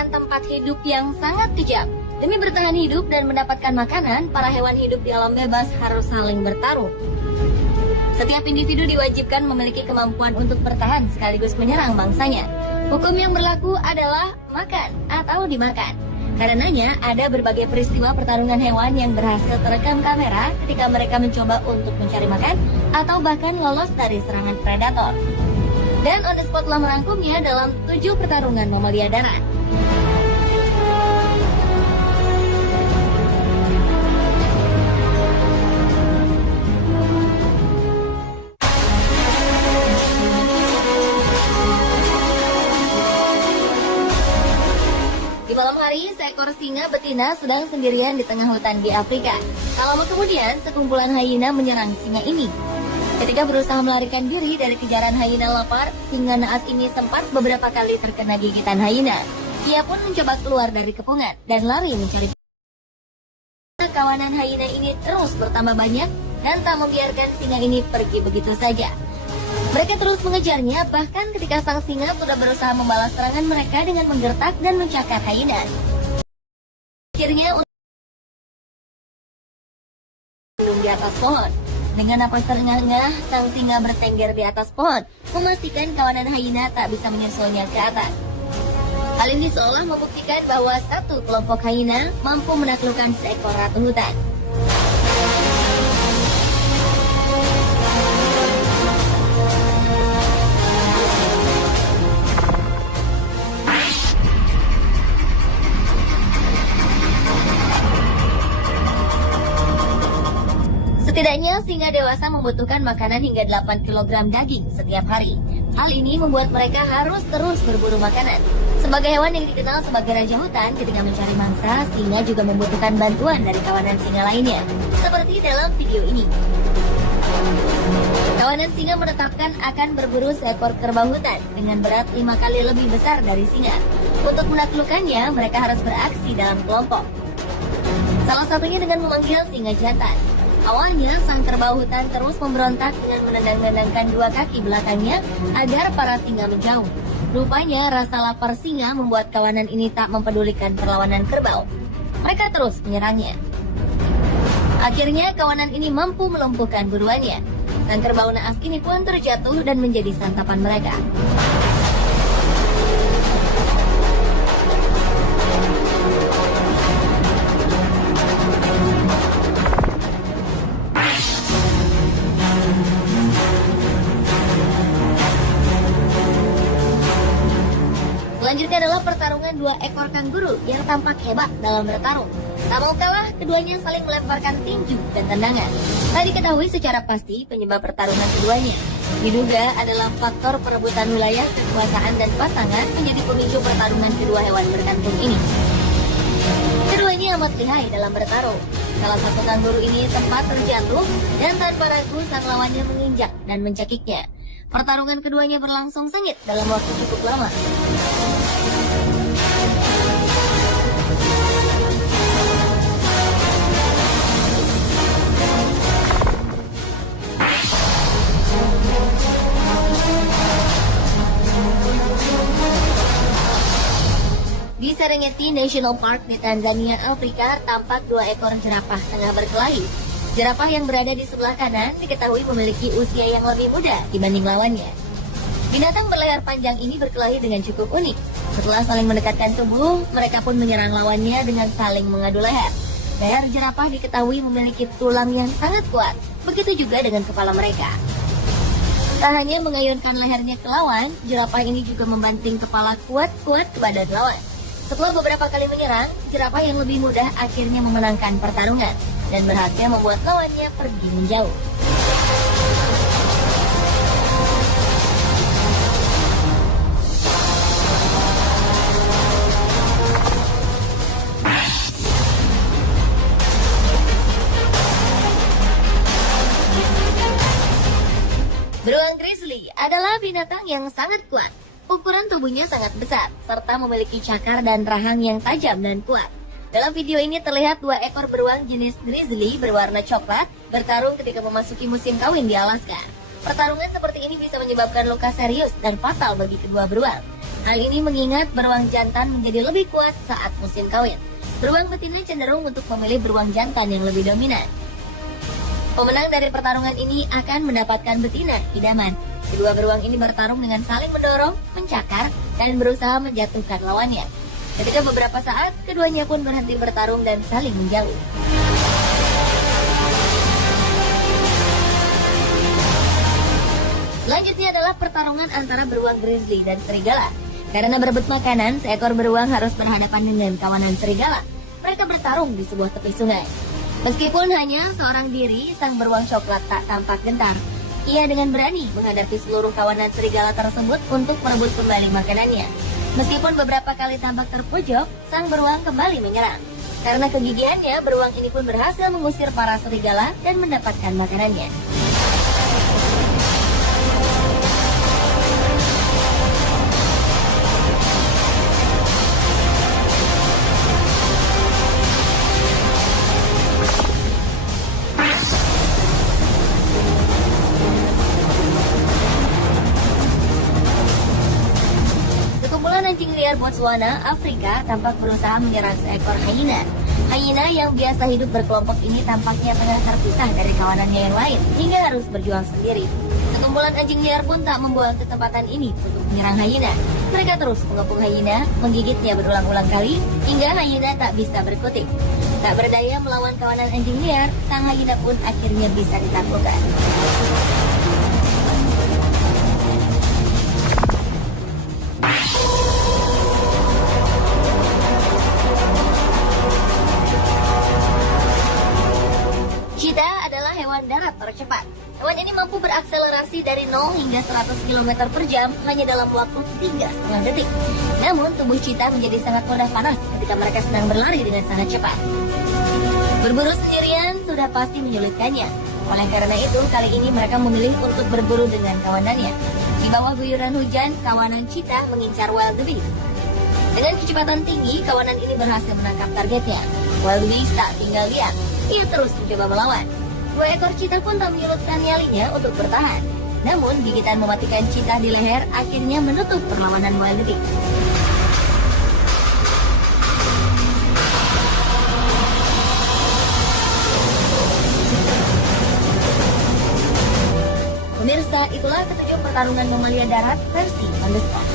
merupakan tempat hidup yang sangat kejam. Demi bertahan hidup dan mendapatkan makanan, para hewan hidup di alam bebas harus saling bertarung. Setiap individu diwajibkan memiliki kemampuan untuk bertahan sekaligus menyerang mangsanya. Hukum yang berlaku adalah makan atau dimakan. Karenanya, ada berbagai peristiwa pertarungan hewan yang berhasil terekam kamera ketika mereka mencoba untuk mencari makan atau bahkan lolos dari serangan predator. Dan On The Spot telah merangkumnya dalam 7 pertarungan mamalia darat. Di malam hari, seekor singa betina sedang sendirian di tengah hutan di Afrika. Tak lama kemudian, sekumpulan hyena menyerang singa ini. Ketika berusaha melarikan diri dari kejaran hyena lapar, singa naas ini sempat beberapa kali terkena gigitan hyena. Ia pun mencoba keluar dari kepungan dan lari mencari. Kawanan hyena ini terus bertambah banyak dan tak membiarkan singa ini pergi begitu saja. Mereka terus mengejarnya, bahkan ketika sang singa sudah berusaha membalas serangan mereka dengan menggertak dan mencakar hyena. Akhirnya, di atas pohon. Dengan napas terengah-engah, sang singa bertengger di atas pohon, memastikan kawanan hyena tak bisa menyusulnya ke atas. Hal ini seolah membuktikan bahwa satu kelompok hyena mampu menaklukkan seekor ratu hutan. Setidaknya, singa dewasa membutuhkan makanan hingga 8 kg daging setiap hari. Hal ini membuat mereka harus terus berburu makanan. Sebagai hewan yang dikenal sebagai raja hutan, ketika mencari mangsa, singa juga membutuhkan bantuan dari kawanan singa lainnya. Seperti dalam video ini. Kawanan singa menetapkan akan berburu seekor kerbau hutan dengan berat 5 kali lebih besar dari singa. Untuk menaklukkannya, mereka harus beraksi dalam kelompok. Salah satunya dengan memanggil singa jantan. Awalnya, sang kerbau hutan terus memberontak dengan menendang-nendangkan 2 kaki belakangnya agar para singa menjauh. Rupanya, rasa lapar singa membuat kawanan ini tak mempedulikan perlawanan kerbau. Mereka terus menyerangnya. Akhirnya, kawanan ini mampu melumpuhkan buruannya. Sang kerbau naas ini pun terjatuh dan menjadi santapan mereka. Selanjutnya adalah pertarungan 2 ekor kanguru yang tampak hebat dalam bertarung. Tak mau kalah, keduanya saling melemparkan tinju dan tendangan. Tak diketahui secara pasti penyebab pertarungan keduanya. Diduga adalah faktor perebutan wilayah, kekuasaan, dan pasangan menjadi pemicu pertarungan kedua hewan berkantung ini. Keduanya amat lihai dalam bertarung. Salah satu kanguru ini sempat terjatuh dan tanpa ragu sang lawannya menginjak dan mencekiknya. Pertarungan keduanya berlangsung sengit dalam waktu cukup lama. Di Serengeti National Park di Tanzania, Afrika, tampak 2 ekor jerapah tengah berkelahi. Jerapah yang berada di sebelah kanan diketahui memiliki usia yang lebih muda dibanding lawannya. Binatang berleher panjang ini berkelahi dengan cukup unik. Setelah saling mendekatkan tubuh, mereka pun menyerang lawannya dengan saling mengadu leher. Leher jerapah diketahui memiliki tulang yang sangat kuat, begitu juga dengan kepala mereka. Tak hanya mengayunkan lehernya ke lawan, jerapah ini juga membanting kepala kuat-kuat ke badan lawan. Setelah beberapa kali menyerang, jerapah yang lebih mudah akhirnya memenangkan pertarungan dan berhasil membuat lawannya pergi menjauh. Beruang grizzly adalah binatang yang sangat kuat. Ukuran tubuhnya sangat besar, serta memiliki cakar dan rahang yang tajam dan kuat. Dalam video ini terlihat 2 ekor beruang jenis grizzly berwarna coklat bertarung ketika memasuki musim kawin di Alaska. Pertarungan seperti ini bisa menyebabkan luka serius dan fatal bagi kedua beruang. Hal ini mengingat beruang jantan menjadi lebih kuat saat musim kawin. Beruang betina cenderung untuk memilih beruang jantan yang lebih dominan. Pemenang dari pertarungan ini akan mendapatkan betina idaman. Kedua beruang ini bertarung dengan saling mendorong, mencakar, dan berusaha menjatuhkan lawannya. Ketika beberapa saat, keduanya pun berhenti bertarung dan saling menjauh. Selanjutnya adalah pertarungan antara beruang grizzly dan serigala. Karena berebut makanan, seekor beruang harus berhadapan dengan kawanan serigala. Mereka bertarung di sebuah tepi sungai. Meskipun hanya seorang diri, sang beruang coklat tak tampak gentar. Ia dengan berani menghadapi seluruh kawanan serigala tersebut untuk merebut kembali makanannya. Meskipun beberapa kali tampak terpojok, sang beruang kembali menyerang. Karena kegigihannya, beruang ini pun berhasil mengusir para serigala dan mendapatkan makanannya. Anjing liar Botswana, Afrika tampak berusaha menyerang seekor hyena. Hyena yang biasa hidup berkelompok ini tampaknya tengah terpisah dari kawanannya yang lain, hingga harus berjuang sendiri. Sekumpulan anjing liar pun tak membuang kesempatan ini untuk menyerang hyena. Mereka terus mengepung hyena, menggigitnya berulang-ulang kali, hingga hyena tak bisa berkutik. Tak berdaya melawan kawanan anjing liar, sang hyena pun akhirnya bisa ditaklukkan. Cheetah adalah hewan darat tercepat. Hewan ini mampu berakselerasi dari 0 hingga 100 km per jam hanya dalam waktu 3,5 detik. Namun, tubuh cheetah menjadi sangat mudah panas ketika mereka sedang berlari dengan sangat cepat. Berburu sendirian sudah pasti menyulitkannya. Oleh karena itu, kali ini mereka memilih untuk berburu dengan kawanannya. Di bawah guyuran hujan, kawanan cheetah mengincar wildebeest. Dengan kecepatan tinggi, kawanan ini berhasil menangkap targetnya. Wildebeest tak tinggal diam. Ia terus mencoba melawan. Dua ekor cheetah pun tak menyurutkan nyalinya untuk bertahan. Namun, gigitan mematikan cheetah di leher akhirnya menutup perlawanan wildebeest. Pemirsa, itulah ketujuh pertarungan mamalia darat versi On The Spot.